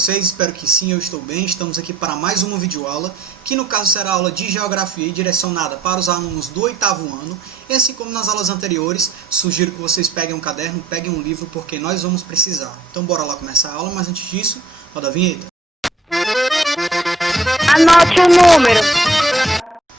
vocês? Espero que sim, eu estou bem. Estamos aqui para mais uma videoaula, que no caso será aula de Geografia e direcionada para os alunos do 8º ano. E assim como nas aulas anteriores, sugiro que vocês peguem um caderno, peguem um livro, porque nós vamos precisar. Então bora lá começar a aula, mas antes disso, roda a vinheta. Anote o número.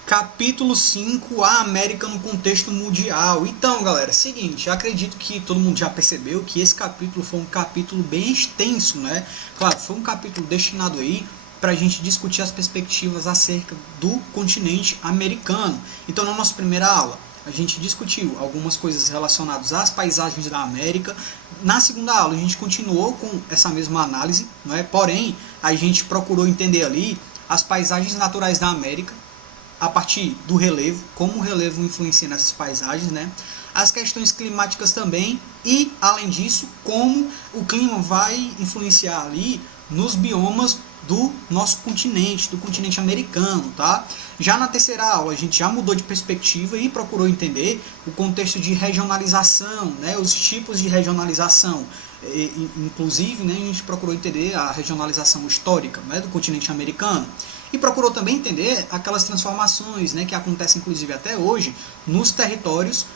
Capítulo 5, a América no contexto mundial. Então, galera, seguinte, acredito que todo mundo já percebeu que esse capítulo foi um capítulo bem extenso, né? Claro, foi um capítulo destinado aí para a gente discutir as perspectivas acerca do continente americano. Então, na nossa primeira aula, a gente discutiu algumas coisas relacionadas às paisagens da América. Na segunda aula, a gente continuou com essa mesma análise, não é? Porém, a gente procurou entender ali as paisagens naturais da América, a partir do relevo, como o relevo influencia nessas paisagens, né? As questões climáticas também e, além disso, como o clima vai influenciar ali nos biomas do nosso continente, do continente americano, tá? Já na terceira aula, a gente já mudou de perspectiva e procurou entender o contexto de regionalização, né? Os tipos de regionalização. Inclusive, né, a gente procurou entender a regionalização histórica, né, do continente americano. E procurou também entender aquelas transformações, né, que acontecem inclusive até hoje nos territórios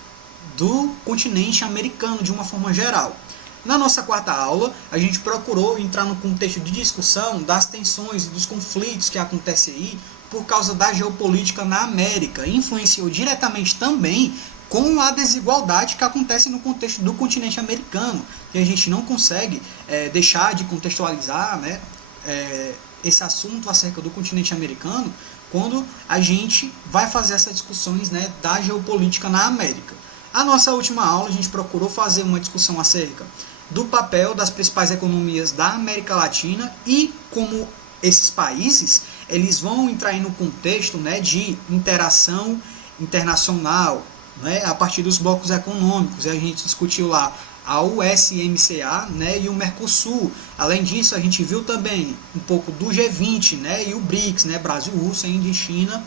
do continente americano de uma forma geral. Na nossa quarta aula, a gente procurou entrar no contexto de discussão das tensões e dos conflitos que acontecem aí por causa da geopolítica na América. E influenciou diretamente também com a desigualdade que acontece no contexto do continente americano. E a gente não consegue deixar de contextualizar, né, esse assunto acerca do continente americano quando a gente vai fazer essas discussões, né, da geopolítica na América. A nossa última aula a gente procurou fazer uma discussão acerca do papel das principais economias da América Latina e como esses países eles vão entrar no contexto, né, de interação internacional, né, a partir dos blocos econômicos. E a gente discutiu lá a USMCA, né, e o Mercosul. Além disso, a gente viu também um pouco do G20, né, e o BRICS, né, Brasil, Rússia, Índia, China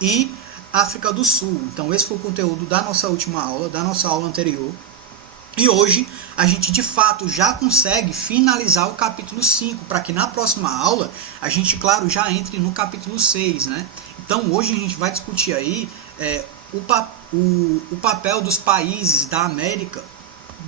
e África do Sul. Então esse foi o conteúdo da nossa última aula, da nossa aula anterior. E hoje a gente de fato já consegue finalizar o capítulo 5, para que na próxima aula a gente, claro, já entre no capítulo 6, né? Então hoje a gente vai discutir aí o papel dos países da América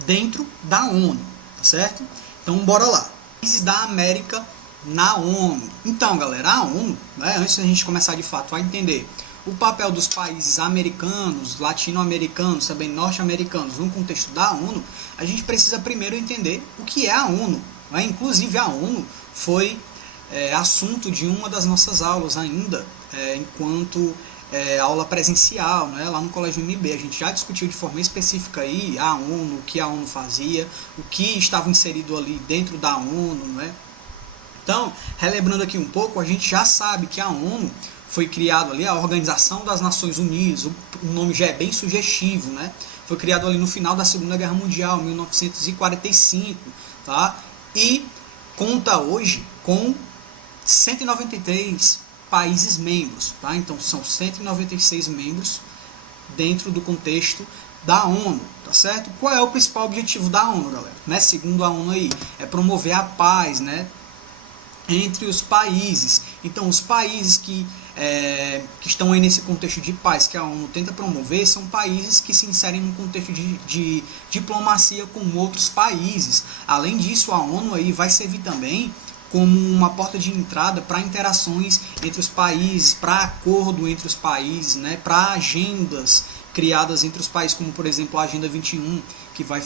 dentro da ONU, tá certo? Então bora lá. Países da América na ONU. Então, galera, a ONU, né, antes da gente começar de fato a entender o papel dos países americanos, latino-americanos, também norte-americanos no contexto da ONU, a gente precisa primeiro entender o que é a ONU, né? Inclusive a ONU foi assunto de uma das nossas aulas ainda, enquanto aula presencial, né, lá no Colégio MB. A gente já discutiu de forma específica aí a ONU, o que a ONU fazia, o que estava inserido ali dentro da ONU, né? Então, relembrando aqui um pouco, a gente já sabe que a ONU foi criado ali, a Organização das Nações Unidas, o nome já é bem sugestivo, né? Foi criado ali no final da Segunda Guerra Mundial, 1945, tá? E conta hoje com 193 países membros, tá? Então são 196 membros dentro do contexto da ONU, tá certo? Qual é o principal objetivo da ONU, galera? Né? Segundo a ONU aí, é promover a paz, né, entre os países. Então os países que estão aí nesse contexto de paz que a ONU tenta promover são países que se inserem no contexto de diplomacia com outros países. Além disso, a ONU aí vai servir também como uma porta de entrada para interações entre os países, para acordo entre os países, né, para agendas criadas entre os países, como por exemplo a Agenda 21, que vai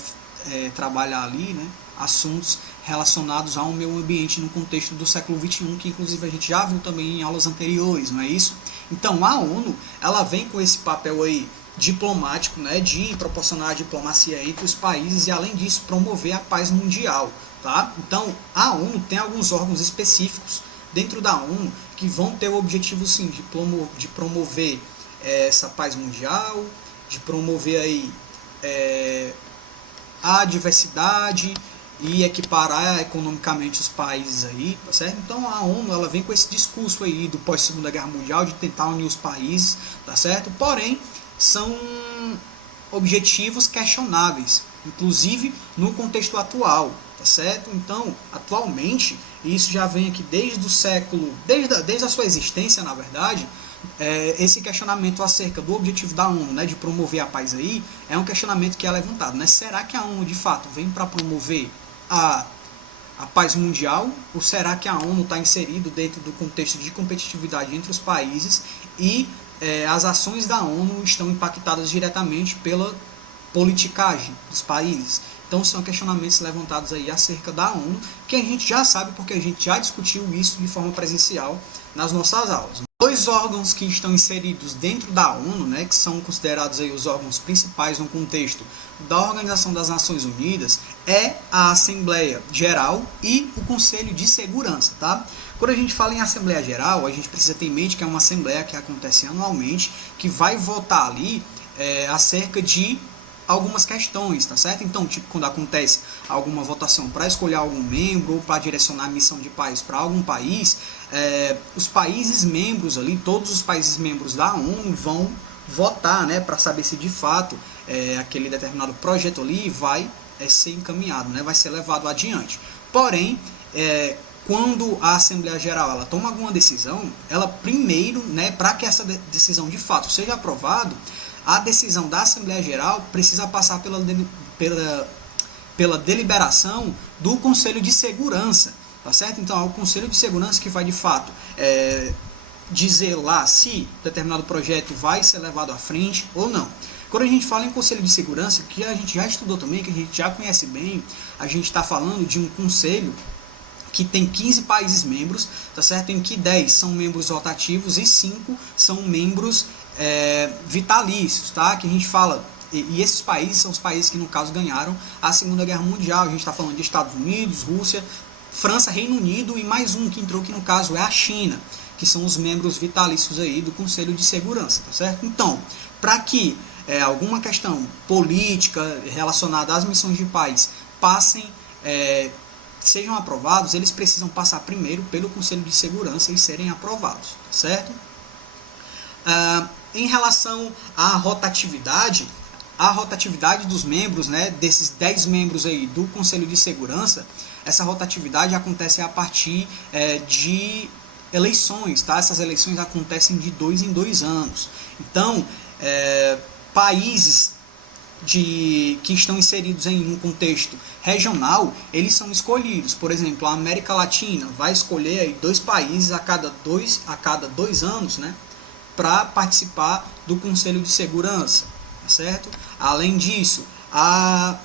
trabalhar ali, né, assuntos relacionados ao meio ambiente no contexto do século XXI, que inclusive a gente já viu também em aulas anteriores, não é isso? Então a ONU, ela vem com esse papel aí diplomático, né, de proporcionar a diplomacia entre os países e, além disso, promover a paz mundial, tá? Então a ONU tem alguns órgãos específicos dentro da ONU que vão ter o objetivo, sim, de promover essa paz mundial, de promover aí a diversidade e equiparar economicamente os países aí, tá certo? Então a ONU, ela vem com esse discurso aí do pós-Segunda Guerra Mundial de tentar unir os países, tá certo? Porém, são objetivos questionáveis, inclusive no contexto atual, tá certo? Então, atualmente, isso já vem aqui desde o século, desde a sua existência, na verdade, esse questionamento acerca do objetivo da ONU, né, de promover a paz aí, é um questionamento que é levantado, né? Será que a ONU de fato vem para promover a paz mundial, ou será que a ONU está inserido dentro do contexto de competitividade entre os países e as ações da ONU estão impactadas diretamente pela politicagem dos países? Então são questionamentos levantados aí acerca da ONU, que a gente já sabe porque a gente já discutiu isso de forma presencial nas nossas aulas. Dois órgãos que estão inseridos dentro da ONU, né, que são considerados aí os órgãos principais no contexto da Organização das Nações Unidas, é a Assembleia Geral e o Conselho de Segurança, tá? Quando a gente fala em Assembleia Geral, a gente precisa ter em mente que é uma assembleia que acontece anualmente, que vai votar ali acerca de algumas questões, tá certo? Então, tipo, quando acontece alguma votação para escolher algum membro ou para direcionar a missão de paz para algum país, os países membros ali, todos os países membros da ONU vão votar, né, para saber se de fato aquele determinado projeto ali vai ser encaminhado, né, vai ser levado adiante. Porém, quando a Assembleia Geral ela toma alguma decisão, ela primeiro, né, para que essa decisão de fato seja aprovada, a decisão da Assembleia Geral precisa passar pela deliberação do Conselho de Segurança, tá certo? Então é o Conselho de Segurança que vai de fato dizer lá se determinado projeto vai ser levado à frente ou não. Quando a gente fala em Conselho de Segurança, que a gente já estudou também, que a gente já conhece bem, a gente está falando de um conselho que tem 15 países membros, tá certo? Em que 10 são membros rotativos e 5 são membros vitalícios, tá? Que a gente fala, e esses países são os países que no caso ganharam a Segunda Guerra Mundial. A gente está falando de Estados Unidos, Rússia, França, Reino Unido e mais um que entrou que no caso é a China, que são os membros vitalícios aí do Conselho de Segurança, tá certo? Então, para que alguma questão política relacionada às missões de paz sejam aprovados, eles precisam passar primeiro pelo Conselho de Segurança e serem aprovados, certo? Em relação à rotatividade, a rotatividade dos membros, né, desses 10 membros aí do Conselho de Segurança, essa rotatividade acontece a partir de eleições, tá? Essas eleições acontecem de 2 em 2 anos. Então, países que estão inseridos em um contexto regional, eles são escolhidos. Por exemplo, a América Latina vai escolher aí 2 países a cada 2 anos, né, para participar do Conselho de Segurança, tá certo? Além disso, a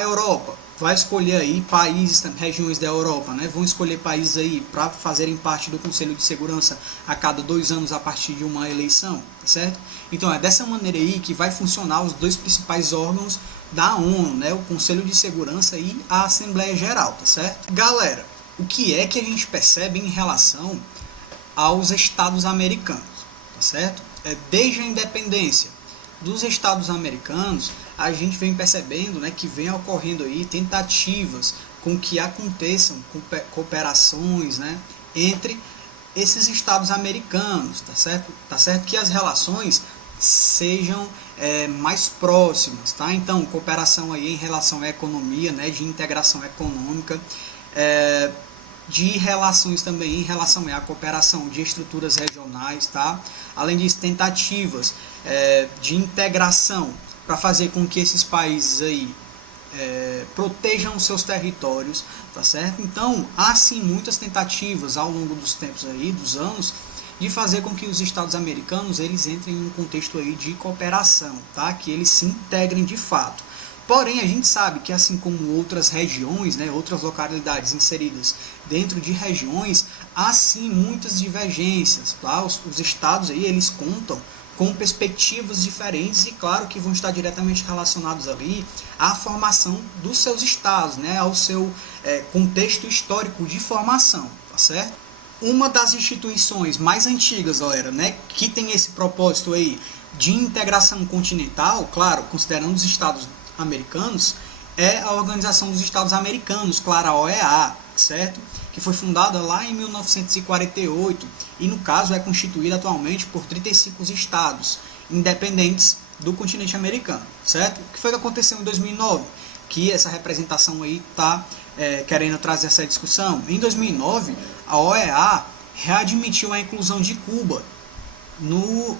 Europa vai escolher aí países, regiões da Europa, né, vão escolher países aí para fazerem parte do Conselho de Segurança a cada 2 anos a partir de uma eleição, tá certo? Então é dessa maneira aí que vai funcionar os 2 principais órgãos da ONU, né, o Conselho de Segurança e a Assembleia Geral, tá certo? Galera, o que é que a gente percebe em relação aos Estados americanos, tá certo? Desde a independência dos Estados americanos, a gente vem percebendo, né, que vem ocorrendo aí tentativas com que aconteçam cooperações, né, entre esses Estados americanos, tá certo? Tá certo que as relações sejam mais próximas, tá? Então, cooperação aí em relação à economia, né, de integração econômica, de relações também em relação à cooperação de estruturas regionais, tá? Além disso, tentativas de integração para fazer com que esses países aí protejam seus territórios, tá certo? Então, há sim muitas tentativas ao longo dos tempos aí, dos anos, de fazer com que os Estados americanos eles entrem em um contexto aí de cooperação, tá? Que eles se integrem de fato. Porém, a gente sabe que assim como outras regiões, né, outras localidades inseridas dentro de regiões, há sim muitas divergências, tá? Os estados aí, eles contam com perspectivas diferentes e claro que vão estar diretamente relacionados ali à formação dos seus estados, né, ao seu contexto histórico de formação, tá certo? Uma das instituições mais antigas, galera, né, que tem esse propósito aí de integração continental, claro, considerando os estados americanos, é a Organização dos Estados Americanos, claro, a OEA, certo? Que foi fundada lá em 1948 e no caso é constituída atualmente por 35 estados independentes do continente americano, certo? O que foi que aconteceu em 2009? Que essa representação aí está querendo trazer essa discussão. Em 2009, a OEA readmitiu a inclusão de Cuba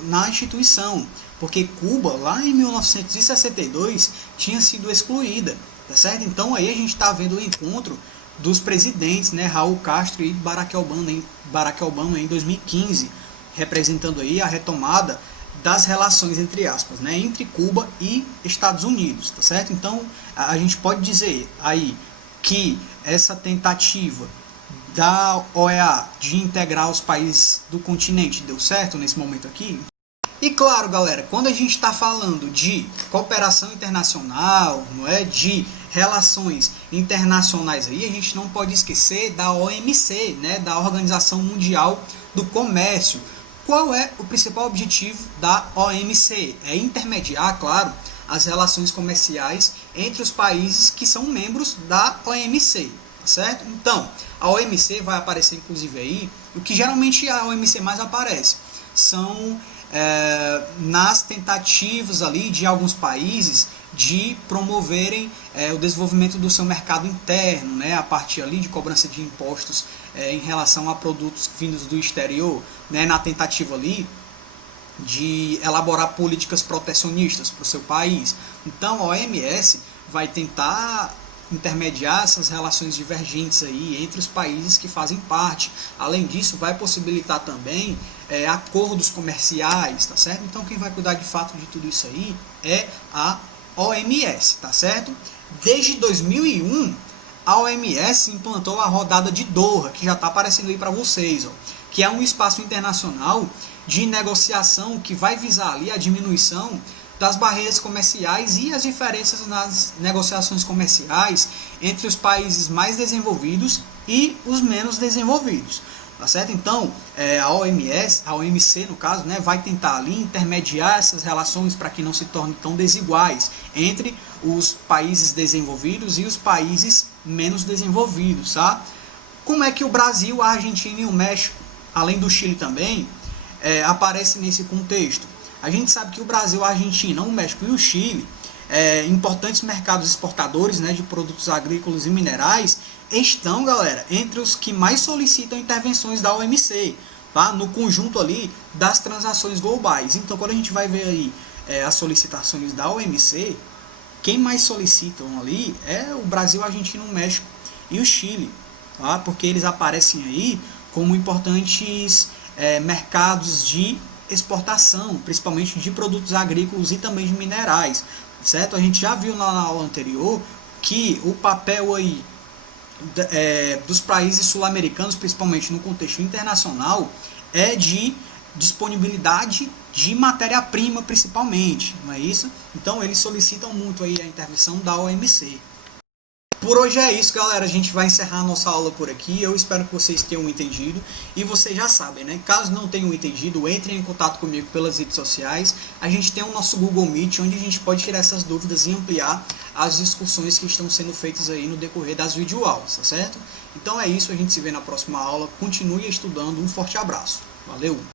na instituição, porque Cuba, lá em 1962, tinha sido excluída, tá certo? Então aí a gente está vendo o encontro dos presidentes, né, Raul Castro e Barack Obama em 2015, representando aí a retomada das relações, entre aspas, né, entre Cuba e Estados Unidos, tá certo? Então a gente pode dizer aí que essa tentativa da OEA de integrar os países do continente deu certo nesse momento aqui. E claro, galera, quando a gente está falando de cooperação internacional, não é, de relações internacionais aí, a gente não pode esquecer da OMC, né, da Organização Mundial do Comércio. Qual é o principal objetivo da OMC? É intermediar, claro, as relações comerciais entre os países que são membros da OMC, tá certo? Então, a OMC vai aparecer inclusive aí, o que geralmente a OMC mais aparece são nas tentativas ali de alguns países de promoverem o desenvolvimento do seu mercado interno, né, a partir ali de cobrança de impostos em relação a produtos vindos do exterior, né, na tentativa ali de elaborar políticas protecionistas para o seu país. Então a OMS vai tentar intermediar essas relações divergentes aí entre os países que fazem parte. Além disso, vai possibilitar também acordos comerciais, tá certo? Então quem vai cuidar de fato de tudo isso aí é a OMS, tá certo? Desde 2001, a OMS implantou a rodada de Doha, que já está aparecendo aí para vocês, ó, que é um espaço internacional de negociação que vai visar ali a diminuição das barreiras comerciais e as diferenças nas negociações comerciais entre os países mais desenvolvidos e os menos desenvolvidos, tá certo? Então, a OMC no caso, né, vai tentar ali intermediar essas relações para que não se tornem tão desiguais entre os países desenvolvidos e os países menos desenvolvidos, tá? Como é que o Brasil, a Argentina e o México, além do Chile também, aparecem nesse contexto? A gente sabe que o Brasil, a Argentina, o México e o Chile, importantes mercados exportadores, né, de produtos agrícolas e minerais, estão, galera, entre os que mais solicitam intervenções da OMC, tá? No conjunto ali das transações globais. Então, quando a gente vai ver aí as solicitações da OMC, quem mais solicitam ali é o Brasil, a Argentina, o México e o Chile, tá? Porque eles aparecem aí como importantes mercados de exportação, principalmente de produtos agrícolas e também de minerais, certo? A gente já viu na aula anterior que o papel aí dos países sul-americanos, principalmente no contexto internacional, é de disponibilidade de matéria-prima, principalmente, não é isso? Então eles solicitam muito aí a intervenção da OMC. Por hoje é isso, galera. A gente vai encerrar a nossa aula por aqui. Eu espero que vocês tenham entendido. E vocês já sabem, né? Caso não tenham entendido, entrem em contato comigo pelas redes sociais. A gente tem o nosso Google Meet, onde a gente pode tirar essas dúvidas e ampliar as discussões que estão sendo feitas aí no decorrer das videoaulas, tá certo? Então é isso, a gente se vê na próxima aula. Continue estudando. Um forte abraço. Valeu!